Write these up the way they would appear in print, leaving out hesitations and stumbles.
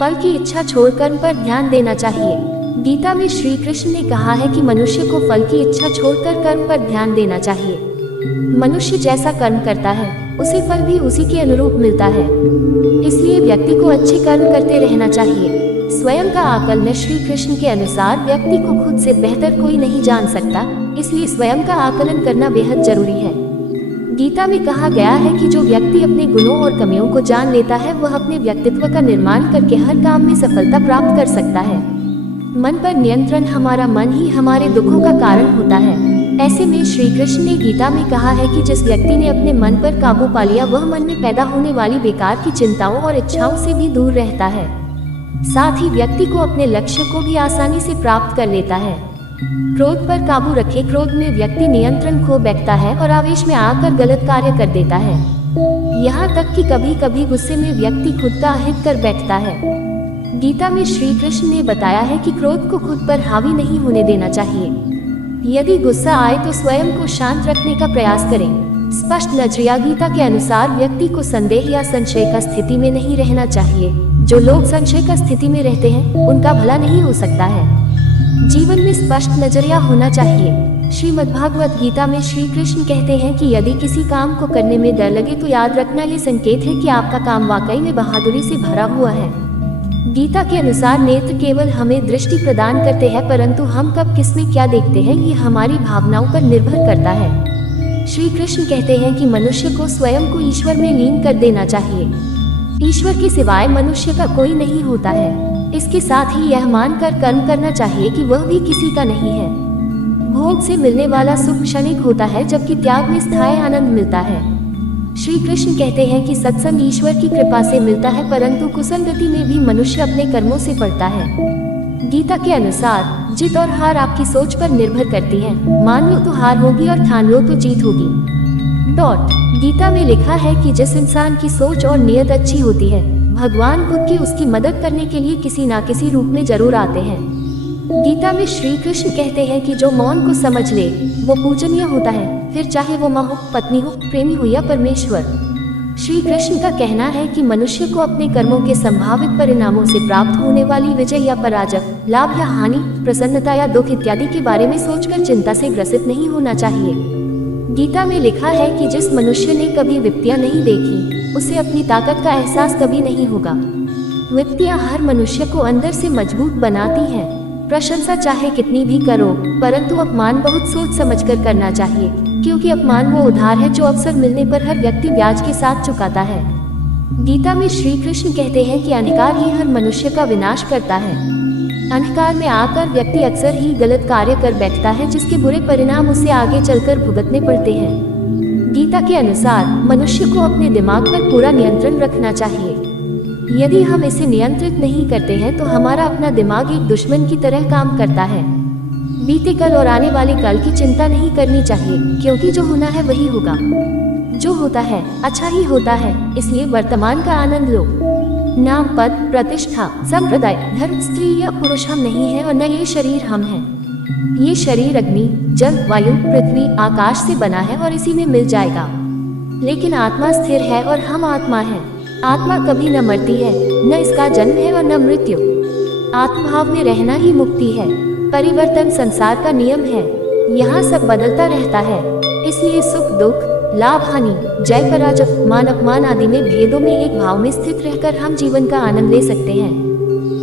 फल की इच्छा छोड़ कर्म पर ध्यान देना चाहिए। गीता में श्री कृष्ण ने कहा है कि मनुष्य को फल की इच्छा छोड़कर कर्म पर ध्यान देना चाहिए। मनुष्य जैसा कर्म करता है उसे फल भी उसी के अनुरूप मिलता है। इसलिए व्यक्ति को अच्छे कर्म करते रहना चाहिए। स्वयं का आकलन श्री कृष्ण के अनुसार व्यक्ति को खुद से बेहतर कोई नहीं जान सकता, इसलिए स्वयं का आकलन करना बेहद जरूरी है। गीता में कहा गया है कि जो व्यक्ति अपने गुणों और कमियों को जान लेता है वह अपने व्यक्तित्व का निर्माण करके हर काम में सफलता प्राप्त कर सकता है। मन पर नियंत्रण, हमारा मन ही हमारे दुखों का कारण होता है। ऐसे में श्री कृष्ण ने गीता में कहा है कि जिस व्यक्ति ने अपने मन पर काबू पा लिया वह मन में पैदा होने वाली बेकार की चिंताओं और इच्छाओं से भी दूर रहता है। साथ ही व्यक्ति को अपने लक्ष्य को भी आसानी से प्राप्त कर लेता है। क्रोध पर काबू रखे। क्रोध में व्यक्ति नियंत्रण खो बैठता है और आवेश में आकर गलत कार्य कर देता है। यहाँ तक कि कभी कभी गुस्से में व्यक्ति खुद का अहित कर बैठता है। गीता में श्री कृष्ण ने बताया है कि क्रोध को खुद पर हावी नहीं होने देना चाहिए। यदि गुस्सा आए तो स्वयं को शांत रखने का प्रयास करें। स्पष्ट नजरिया। गीता के अनुसार व्यक्ति को संदेह या संशय का स्थिति में नहीं रहना चाहिए। जो लोग संशय का स्थिति में रहते हैं उनका भला नहीं हो सकता है। जीवन में स्पष्ट नजरिया होना चाहिए। श्रीमद्भागवत गीता में श्री कृष्ण कहते हैं कि यदि किसी काम को करने में डर लगे तो याद रखना ये संकेत है कि आपका काम वाकई में बहादुरी से भरा हुआ है। गीता के अनुसार नेत्र केवल हमें दृष्टि प्रदान करते हैं, परंतु हम कब किसमें क्या देखते हैं ये हमारी भावनाओं पर निर्भर करता है। श्री कृष्ण कहते हैं कि मनुष्य को स्वयं को ईश्वर में लीन कर देना चाहिए। ईश्वर के सिवाय मनुष्य का कोई नहीं होता है। इसके साथ ही यह मानकर कर्म करना चाहिए कि वह भी किसी का नहीं है। भोग से मिलने वाला सुख क्षणिक होता है, जबकि त्याग में स्थायी आनंद मिलता है। श्री कृष्ण कहते हैं कि सत्संग ईश्वर की कृपा से मिलता है, परंतु कुशल गति में भी मनुष्य अपने कर्मों से पड़ता है। गीता के अनुसार जीत और हार आपकी सोच पर निर्भर करती है। मान लो तो हार होगी और ठान लो तो जीत होगी। गीता में लिखा है कि जिस इंसान की सोच और नियत अच्छी होती है भगवान खुद की उसकी मदद करने के लिए किसी न किसी रूप में जरूर आते हैं। गीता में श्री कृष्ण कहते हैं कि जो मौन को समझ ले वो पूजनीय होता है, फिर चाहे वो माँ हो, पत्नी हो, प्रेमी हो या परमेश्वर। श्री कृष्ण का कहना है कि मनुष्य को अपने कर्मों के संभावित परिणामों से प्राप्त होने वाली विजय या पराजय, लाभ या हानि, प्रसन्नता या दुख इत्यादि के बारे में सोचकर चिंता से ग्रसित नहीं होना चाहिए। गीता में लिखा है कि जिस मनुष्य ने कभी विपत्तियां नहीं देखी उसे अपनी ताकत का एहसास कभी नहीं होगा। विपत्तियां हर मनुष्य को अंदर से मजबूत बनाती हैं। प्रशंसा चाहे कितनी भी करो, परंतु अपमान बहुत सोच समझकर करना चाहिए, क्योंकि अपमान वो उधार है जो अवसर मिलने पर हर व्यक्ति ब्याज के साथ चुकाता है। गीता में श्री कृष्ण कहते हैं कि अहंकार ही हर मनुष्य का विनाश करता है। अहंकार में आकर व्यक्ति अक्सर ही गलत कार्य कर बैठता है, जिसके बुरे परिणाम उसे आगे चलकर भुगतने पड़ते हैं। गीता के अनुसार मनुष्य को अपने दिमाग पर पूरा नियंत्रण रखना चाहिए। यदि हम इसे नियंत्रित नहीं करते हैं तो हमारा अपना दिमाग एक दुश्मन की तरह काम करता है। बीते कल और आने वाले कल की चिंता नहीं करनी चाहिए, क्योंकि जो होना है वही होगा। जो होता है अच्छा ही होता है, इसलिए वर्तमान का आनंद लो। नाम, पद, प्रतिष्ठा, संप्रदाय, धर्म, स्त्री या पुरुष हम नहीं है और न ये शरीर हम हैं। ये शरीर अग्नि, जल, वायु, पृथ्वी, आकाश से बना है और इसी में मिल जाएगा। लेकिन आत्मा स्थिर है और हम आत्मा हैं। आत्मा कभी न मरती है, न इसका जन्म है और न मृत्यु। आत्मभाव में रहना ही मुक्ति है। परिवर्तन संसार का नियम है। यहाँ सब बदलता रहता है। इसलिए सुख दुख, लाभ हानि, जय पराजय, मान अपमान आदि में भेदों में एक भाव में स्थित रहकर हम जीवन का आनंद ले सकते हैं।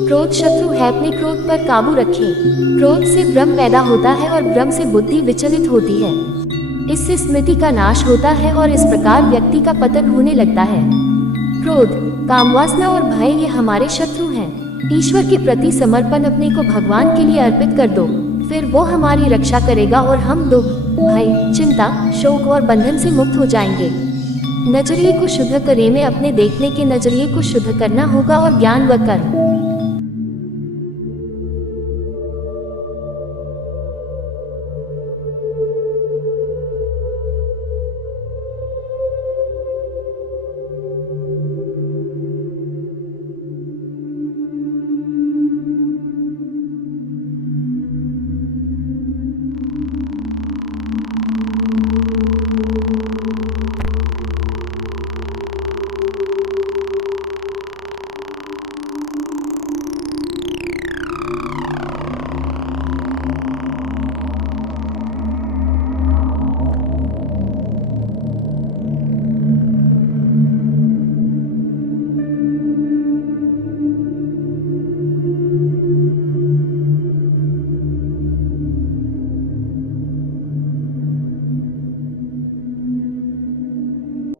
क्रोध शत्रु है, अपने क्रोध पर काबू रखें। क्रोध से भ्रम पैदा होता है और भ्रम से बुद्धि विचलित होती है। इससे स्मृति का नाश होता है और इस प्रकार व्यक्ति का पतन होने लगता है। क्रोध, कामवासना और भय ये हमारे शत्रु हैं। ईश्वर के प्रति समर्पण अपने को भगवान के लिए अर्पित कर दो, फिर वो हमारी रक्षा करेगा और हम दुख, भय, चिंता, शोक और बंधन से मुक्त हो जाएंगे। नजरिए को शुद्ध करें। में अपने देखने के नजरिए को शुद्ध करना होगा और ज्ञान व कर्म